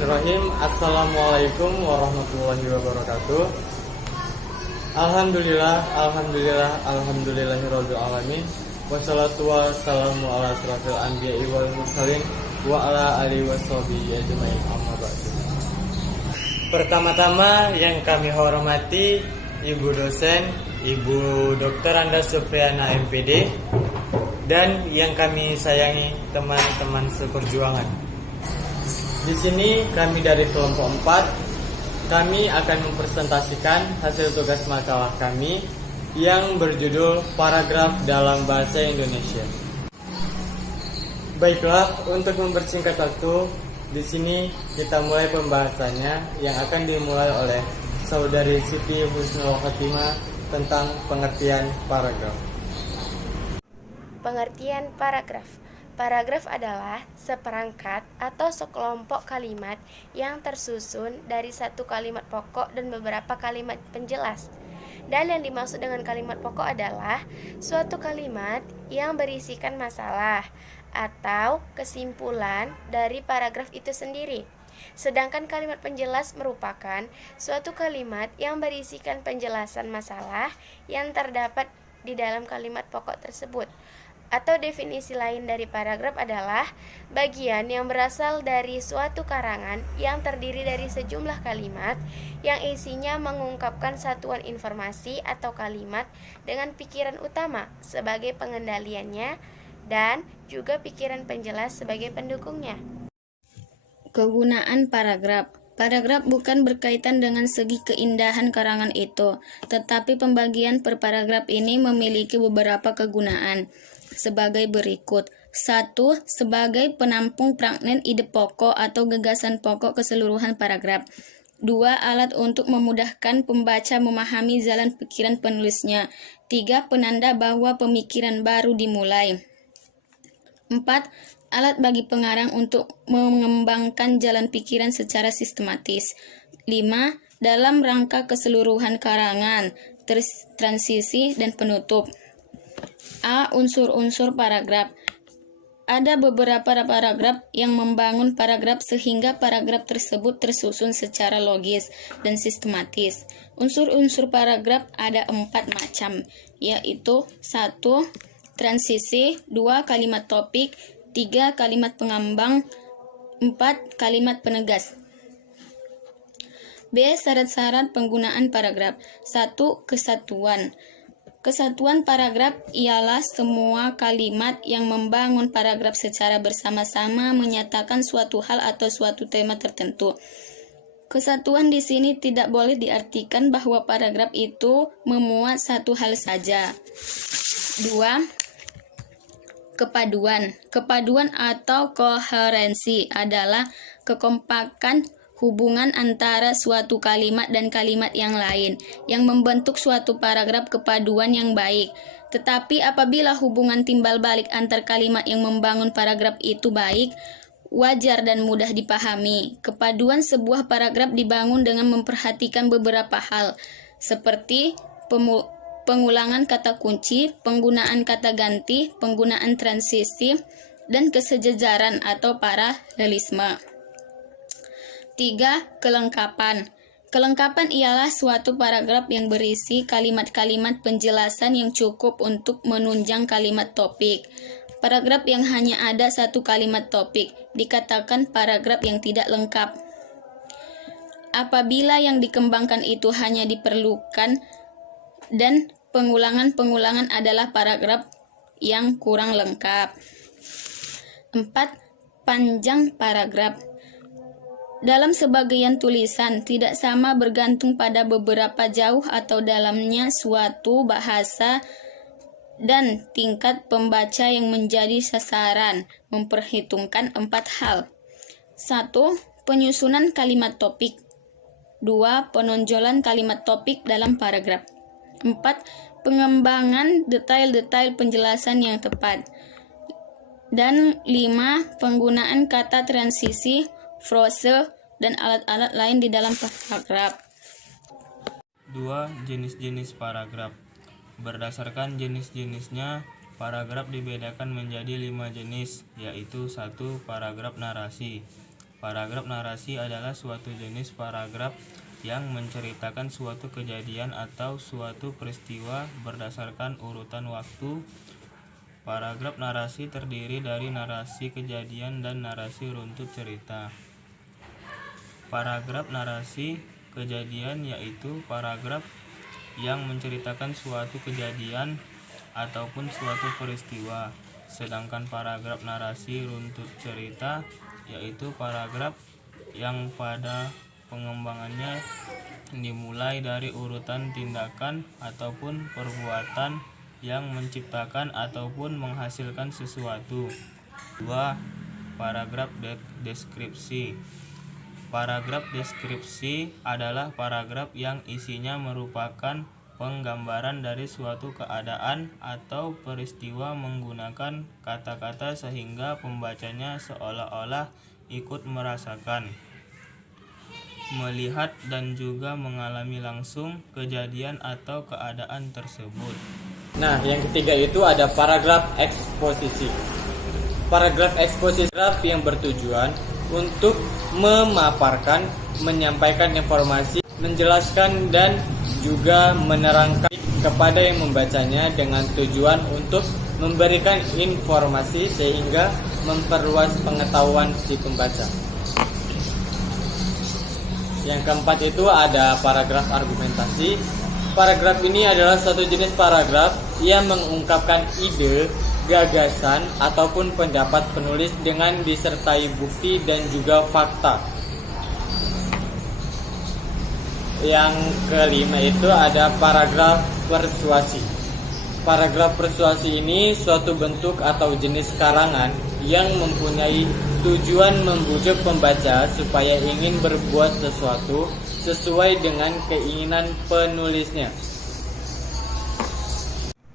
Bismillahirrahmanirrahim. Assalamualaikum warahmatullahi wabarakatuh. Alhamdulillahirabbil alamin. Wassalatu wassalamu ala asrofil anbiya'i wal mursalin wa ala alihi washabihi ajmain, amma ba'du. Pertama-tama yang kami hormati Ibu dosen, Ibu Dr. Anda Supriyana MPD, dan yang kami sayangi teman-teman seperjuangan. Di sini kami dari kelompok 4, kami akan mempresentasikan hasil tugas makalah kami yang berjudul Paragraf dalam Bahasa Indonesia. Baiklah, untuk mempersingkat waktu, di sini kita mulai pembahasannya yang akan dimulai oleh Saudari Siti Husnul Khotimah tentang pengertian paragraf. Pengertian paragraf. Paragraf adalah seperangkat atau sekelompok kalimat yang tersusun dari satu kalimat pokok dan beberapa kalimat penjelas. Dan yang dimaksud dengan kalimat pokok adalah suatu kalimat yang berisikan masalah atau kesimpulan dari paragraf itu sendiri. Sedangkan kalimat penjelas merupakan suatu kalimat yang berisikan penjelasan masalah yang terdapat di dalam kalimat pokok tersebut. Atau definisi lain dari paragraf adalah bagian yang berasal dari suatu karangan yang terdiri dari sejumlah kalimat yang isinya mengungkapkan satuan informasi atau kalimat dengan pikiran utama sebagai pengendaliannya dan juga pikiran penjelas sebagai pendukungnya. Kegunaan paragraf. Paragraf bukan berkaitan dengan segi keindahan karangan itu, tetapi pembagian per paragraf ini memiliki beberapa kegunaan sebagai berikut. 1. Sebagai penampung fragmen ide pokok atau gagasan pokok keseluruhan paragraf. 2. Alat untuk memudahkan pembaca memahami jalan pikiran penulisnya. 3. Penanda bahwa pemikiran baru dimulai. 4. Alat bagi pengarang untuk mengembangkan jalan pikiran secara sistematis. 5. Dalam rangka keseluruhan karangan, transisi, dan penutup. A. Unsur-unsur paragraf. Ada beberapa paragraf yang membangun paragraf sehingga paragraf tersebut tersusun secara logis dan sistematis. Unsur-unsur paragraf ada 4 macam, yaitu 1. Transisi, 2. Kalimat topik, 3. Kalimat pengambang, 4. Kalimat penegas. B. Syarat-syarat penggunaan paragraf. 1. Kesatuan. Kesatuan paragraf ialah semua kalimat yang membangun paragraf secara bersama-sama menyatakan suatu hal atau suatu tema tertentu. Kesatuan di sini tidak boleh diartikan bahwa paragraf itu memuat satu hal saja. 2. Kepaduan. Kepaduan atau koherensi adalah kekompakan hubungan antara suatu kalimat dan kalimat yang lain yang membentuk suatu paragraf kepaduan yang baik. Tetapi apabila hubungan timbal balik antar kalimat yang membangun paragraf itu baik, wajar dan mudah dipahami. Kepaduan sebuah paragraf dibangun dengan memperhatikan beberapa hal, seperti pengulangan kata kunci, penggunaan kata ganti, penggunaan transisi, dan kesejajaran atau paralelisme. 3. Kelengkapan. Kelengkapan ialah suatu paragraf yang berisi kalimat-kalimat penjelasan yang cukup untuk menunjang kalimat topik. Paragraf yang hanya ada satu kalimat topik dikatakan paragraf yang tidak lengkap. Apabila yang dikembangkan itu hanya diperlukan dan pengulangan-pengulangan adalah paragraf yang kurang lengkap. 4. Panjang paragraf. Dalam sebagian tulisan, tidak sama bergantung pada beberapa jauh atau dalamnya suatu bahasa dan tingkat pembaca yang menjadi sasaran, memperhitungkan 4 hal. 1. Penyusunan kalimat topik. 2. Penonjolan kalimat topik dalam paragraf. 4. Pengembangan detail-detail penjelasan yang tepat. Dan 5. Penggunaan kata transisi, frase, dan alat-alat lain di dalam paragraf. 2. Jenis-jenis paragraf. Berdasarkan jenis-jenisnya, paragraf dibedakan menjadi 5 jenis, yaitu 1. Paragraf narasi. Paragraf narasi adalah suatu jenis paragraf yang menceritakan suatu kejadian atau suatu peristiwa berdasarkan urutan waktu. Paragraf narasi terdiri dari narasi kejadian dan narasi runtut cerita. Paragraf narasi kejadian yaitu paragraf yang menceritakan suatu kejadian ataupun suatu peristiwa. Sedangkan paragraf narasi runtut cerita yaitu paragraf yang pada pengembangannya dimulai dari urutan tindakan ataupun perbuatan yang menciptakan ataupun menghasilkan sesuatu. 2. Paragraf deskripsi. Paragraf deskripsi adalah paragraf yang isinya merupakan penggambaran dari suatu keadaan atau peristiwa menggunakan kata-kata sehingga pembacanya seolah-olah ikut merasakan, melihat dan juga mengalami langsung kejadian atau keadaan tersebut. Nah, yang ketiga itu ada paragraf eksposisi. Paragraf eksposisi yang bertujuan untuk memaparkan, menyampaikan informasi, menjelaskan dan juga menerangkan kepada yang membacanya dengan tujuan untuk memberikan informasi sehingga memperluas pengetahuan si pembaca. Yang keempat itu ada paragraf argumentasi. Paragraf ini adalah suatu jenis paragraf yang mengungkapkan ide, gagasan, ataupun pendapat penulis dengan disertai bukti dan juga fakta. Yang kelima itu ada paragraf persuasi. Paragraf persuasi ini suatu bentuk atau jenis karangan yang mempunyai tujuan membujuk pembaca supaya ingin berbuat sesuatu sesuai dengan keinginan penulisnya.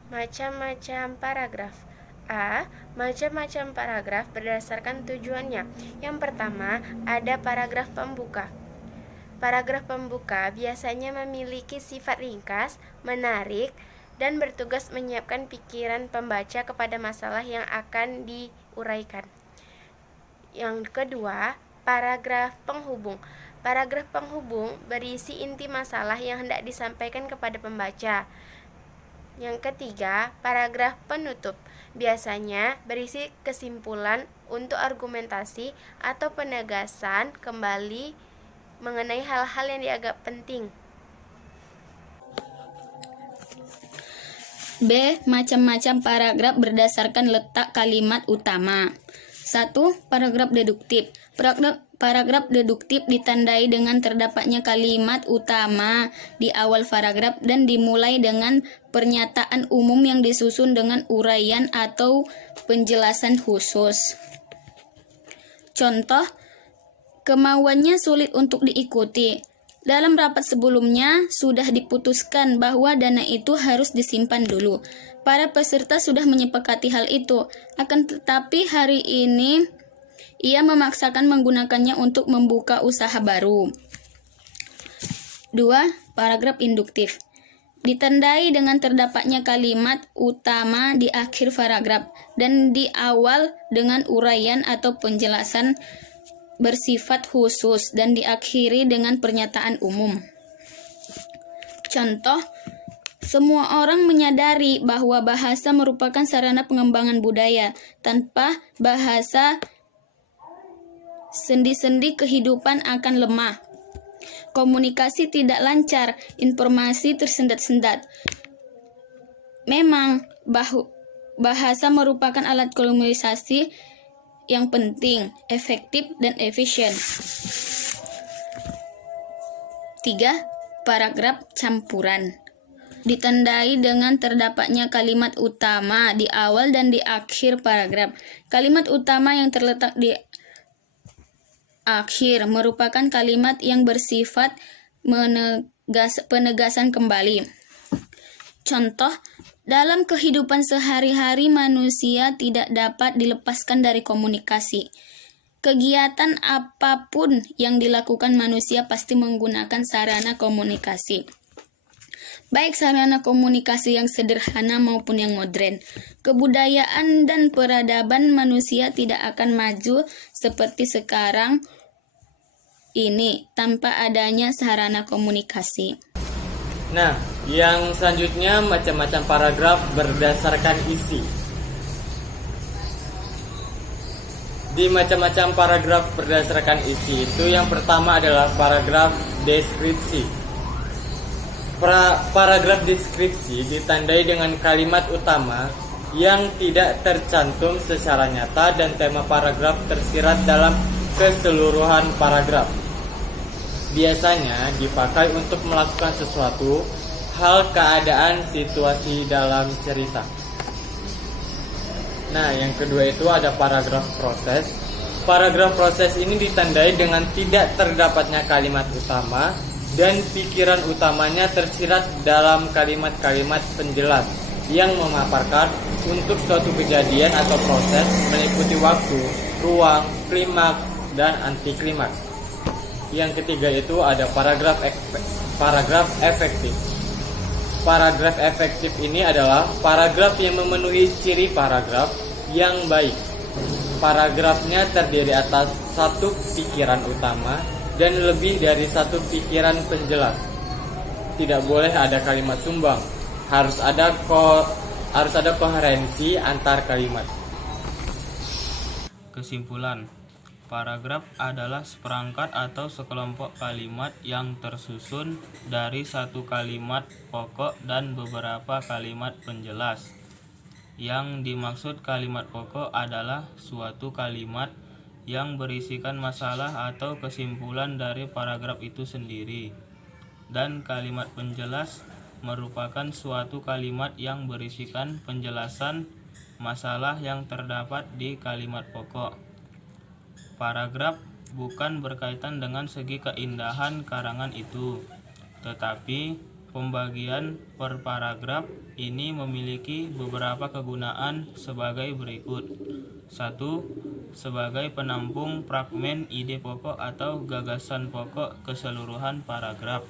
Macam-macam paragraf. A. Macam-macam paragraf berdasarkan tujuannya. Yang pertama, ada paragraf pembuka. Paragraf pembuka biasanya memiliki sifat ringkas, menarik, dan bertugas menyiapkan pikiran pembaca kepada masalah yang akan diuraikan. Yang kedua, paragraf penghubung. Paragraf penghubung berisi inti masalah yang hendak disampaikan kepada pembaca. Yang ketiga, paragraf penutup. Biasanya berisi kesimpulan untuk argumentasi atau penegasan kembali mengenai hal-hal yang dianggap penting. B. Macam-macam paragraf berdasarkan letak kalimat utama. 1. Paragraf deduktif. Paragraf deduktif ditandai dengan terdapatnya kalimat utama di awal paragraf dan dimulai dengan pernyataan umum yang disusun dengan uraian atau penjelasan khusus. Contoh, kemauannya sulit untuk diikuti. Dalam rapat sebelumnya sudah diputuskan bahwa dana itu harus disimpan dulu. Para peserta sudah menyepakati hal itu, akan tetapi hari ini ia memaksakan menggunakannya untuk membuka usaha baru. 2. Paragraf induktif. Ditandai dengan terdapatnya kalimat utama di akhir paragraf dan di awal dengan uraian atau penjelasan bersifat khusus dan diakhiri dengan pernyataan umum. Contoh, semua orang menyadari bahwa bahasa merupakan sarana pengembangan budaya. Tanpa bahasa, sendi-sendi kehidupan akan lemah. Komunikasi tidak lancar, informasi tersendat-sendat. Memang, bahasa merupakan alat komunikasi yang penting, efektif, dan efisien. 3. Paragraf campuran. Ditandai dengan terdapatnya kalimat utama di awal dan di akhir paragraf. Kalimat utama yang terletak di akhir merupakan kalimat yang bersifat penegasan kembali. Contoh, dalam kehidupan sehari-hari manusia tidak dapat dilepaskan dari komunikasi. Kegiatan apapun yang dilakukan manusia pasti menggunakan sarana komunikasi. Baik sarana komunikasi yang sederhana maupun yang modern. Kebudayaan dan peradaban manusia tidak akan maju seperti sekarang ini tanpa adanya sarana komunikasi. Nah, yang selanjutnya macam-macam paragraf berdasarkan isi. Di macam-macam paragraf berdasarkan isi itu yang pertama adalah paragraf deskripsi. Paragraf deskripsi ditandai dengan kalimat utama yang tidak tercantum secara nyata dan tema paragraf tersirat dalam keseluruhan paragraf. Biasanya dipakai untuk melakukan sesuatu, hal, keadaan, situasi dalam cerita. Nah, yang kedua itu ada paragraf proses. Paragraf proses ini ditandai dengan tidak terdapatnya kalimat utama dan pikiran utamanya tersirat dalam kalimat-kalimat penjelas yang memaparkan untuk suatu kejadian atau proses meliputi waktu, ruang, klimaks, dan anti klimaks. Yang ketiga itu ada paragraf efektif. Paragraf efektif ini adalah paragraf yang memenuhi ciri paragraf yang baik. Paragrafnya terdiri atas satu pikiran utama dan lebih dari satu pikiran penjelas. Tidak boleh ada kalimat sumbang. Harus ada koherensi antar kalimat. Kesimpulan, paragraf adalah seperangkat atau sekelompok kalimat yang tersusun dari satu kalimat pokok dan beberapa kalimat penjelas. Yang dimaksud kalimat pokok adalah suatu kalimat yang berisikan masalah atau kesimpulan dari paragraf itu sendiri. Dan kalimat penjelas merupakan suatu kalimat yang berisikan penjelasan masalah yang terdapat di kalimat pokok. Paragraf bukan berkaitan dengan segi keindahan karangan itu, tetapi pembagian per paragraf ini memiliki beberapa kegunaan sebagai berikut. 1. Sebagai penampung fragmen ide pokok atau gagasan pokok keseluruhan paragraf.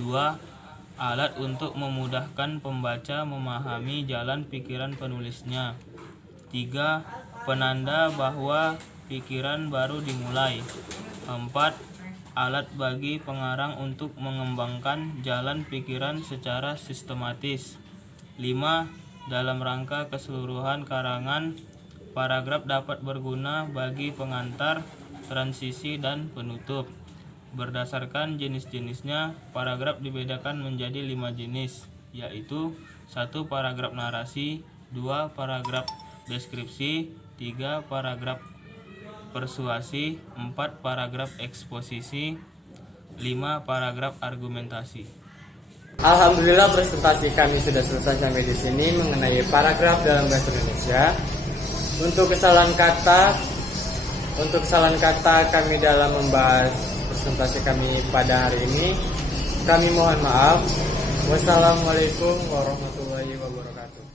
2. Alat untuk memudahkan pembaca memahami jalan pikiran penulisnya. 3. Penanda bahwa pikiran baru dimulai. 4. Alat bagi pengarang untuk mengembangkan jalan pikiran secara sistematis. 5. Dalam rangka keseluruhan karangan, paragraf dapat berguna bagi pengantar, transisi, dan penutup. Berdasarkan jenis-jenisnya, paragraf dibedakan menjadi 5 jenis, yaitu 1. Paragraf narasi, 2. Paragraf deskripsi, 3. Paragraf persuasi, 4. Paragraf eksposisi, 5. Paragraf argumentasi. Alhamdulillah presentasi kami sudah selesai sampai di sini mengenai paragraf dalam bahasa Indonesia. Untuk kesalahan kata kami dalam membahas presentasi kami pada hari ini, kami mohon maaf. Wassalamualaikum warahmatullahi wabarakatuh.